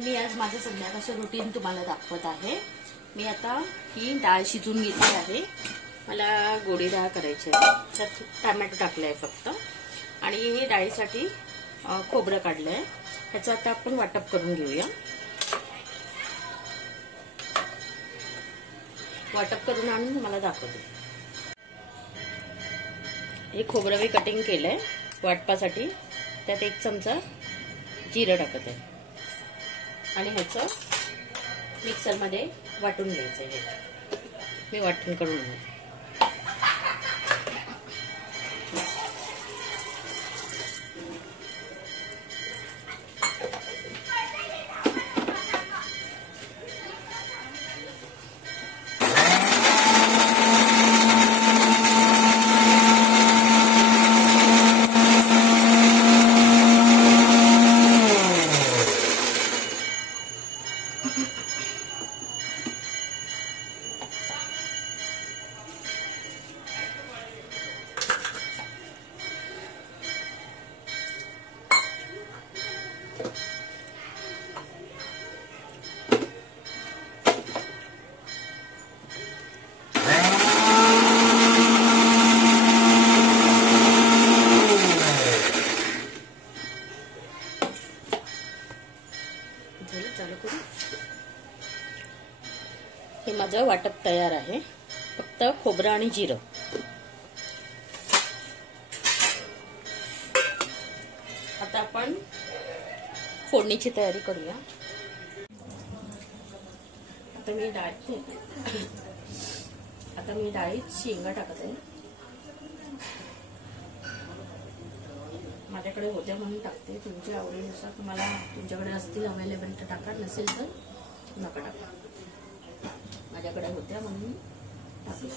मी आज माझं संध्याकाळचं रुटीन तुम्हाला दाखवत आहे। मी आता ही डाळ शिजून घेतली आहे। मला गोडी डाळ करायची आहे, त्यात टोमॅटो टाकले आहे फक्त, आणि हे डाळीसाठी खोबरं काढलं आहे। ह्याचं आता आपण वाटप करून घेऊया। वाटप करून आणून तुम्हाला दाखवते। हे खोबरं मी कटिंग केलंय वाटपासाठी। त्यात 1 चमचा जिरं टाकत आहे आणि ह्याचं मिक्सरमध्ये वाटून घ्यायचं आहे। मी वाटण करून आणते। हे माझं वाटप तयार आहे। फक्त खोबरं आणि जिरं। आता आपण फोडणीची तयारी करूया। आता मी डाळीत शेंगा टाकत आहे। माझ्याकडे होत्या म्हणून टाकते, तुमच्या आवडीनुसार तुम्हाला तुमच्याकडे असतील अवेलेबल तर टाका, नसेल तर नका टाका। माझ्याकडे होत्या म्हणून टाकले।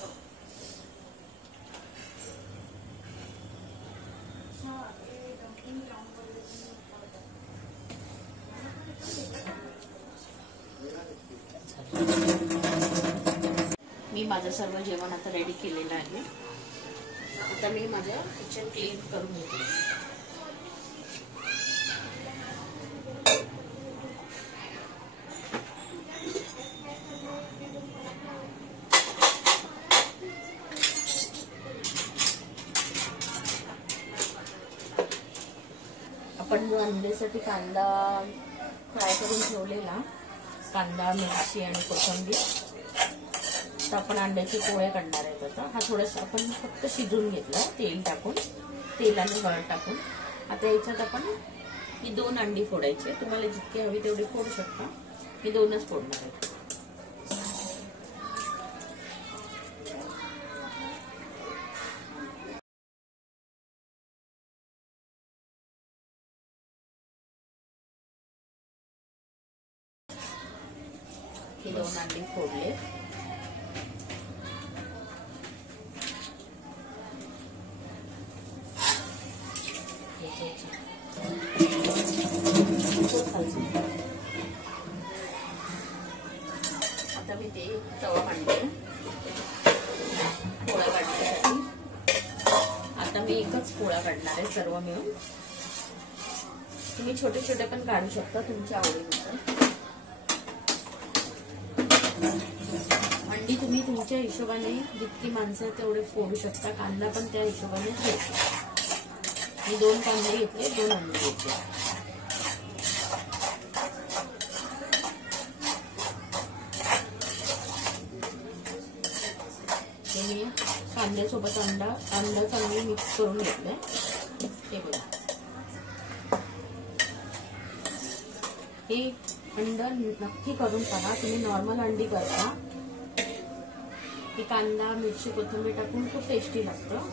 मी माझं सर्व जेवण आता रेडी केलेलं आहे। आता मी माझं किचन क्लीन करून घेते। आपण जो अंड्यासाठी कांदा फ्राय करून ठेवलेला, कांदा मिरची आणि कोथिंबीर, तर आपण अंड्याचे पोळे काढणार आहेत। आता हा थोडासा आपण फक्त शिजून घेतला तेल टाकून, तेल आणि हळद टाकून। आता याच्यात आपण ही 2 अंडी फोडायची। तुम्हाला जितके हवी तेवढे फोडू शकता, मी 2च फोडणार आहे। हे 2 अंडी फोडले। आता मी ते तवा मांडले पोळ्या काढण्यासाठी। आता मी एकच पोळा काढणार आहे सर्व मिळून। तुम्ही छोटे छोटे पण काढू शकता तुमच्या आवडीनुसार। अंडी तुम्ही तुमच्या हिशोबाने जितकी माणसं तेवढे फोडू शकता। कांदा पण त्या हिशोबाने घ्यायचा। मी 2 कांदे घेतले, 2 अंडी घेतले। मी कांद्यासोबत अंडा चांगली मिक्स करून घेतलाय। हे बघा, हे अंड नक्की करून पहा। तुम्ही नॉर्मल अंडी करता, ही कांदा मिरची कोथिंबीर टाकून खूप टेस्टी लागतं।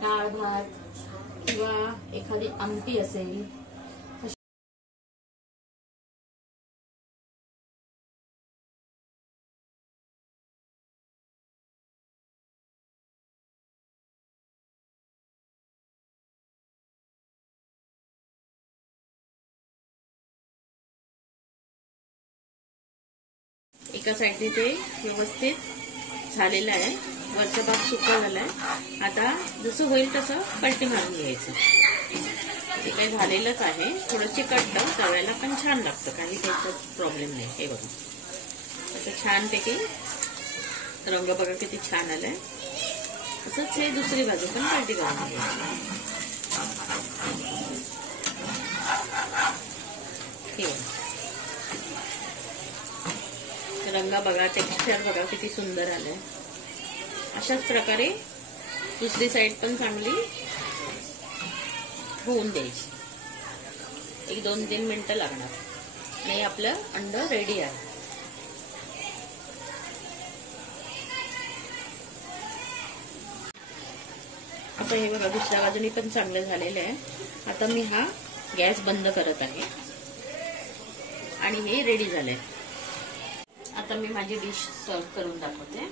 डाळ भात किंवा एखादी आमटी असेल, एका साईडने ते व्यवस्थित झालेलं आहे। वरचा भाग सुका झालाय। आता जसं होईल तसं पलटी मारून घ्यायचं। ते काही झालेलंच आहे, थोडं चिकटलं तव्याला पण छान लागतं, काही त्याचा प्रॉब्लेम नाही. हे बघा असं छानपैकी रंग बघा किती छान आलाय. असंच हे दुसरी बाजू पण पलटी करून घ्यायची. रंग बघा, टेक्स्चर बघा किती सुंदर आलंय. अशाच प्रकारे दुसरी साइड पण चांगली होऊन द्यायची. एक 2-3 मिनिटं लागणार आणि आपलं अंड रेडी आहे. आता हे बघा दुसऱ्या बाजूनी पण चांगलं झालेलं आहे. आता मी हा गॅस बंद करत आहे आणि हे रेडी झालंय. आता मी माझी डिश सर्व करून दाखवते.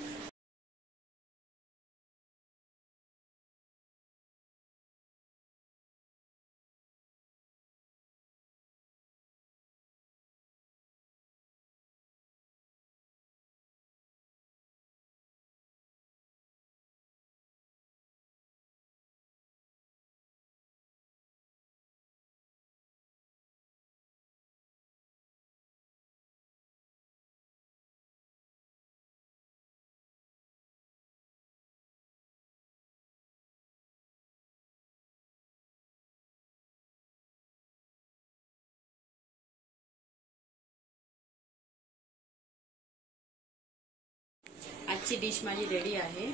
आजची डिश माझी रेडी आहे.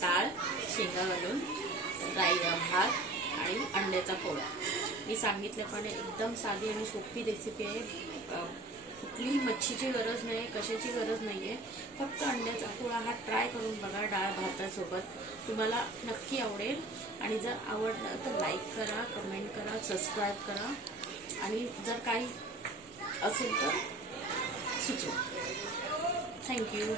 डाळ, शेंगा घालून भात आणि अंड्याचा पोळा. मी सांगितल्याप्रमाणे एकदम साधी आणि सोपी रेसिपी आहे. कुठलीही मच्छीची गरज नाही, कशाची गरज नाहीये. फक्त अंड्याचा पोळा हा ट्राय करून बघा डाळ भातासोबत, तुम्हाला नक्की आवडेल. आणि जर आवडलं तर लाईक करा, कमेंट करा, सबस्क्राईब करा आणि जर काही असेल तर सुचवा. थँक्यू.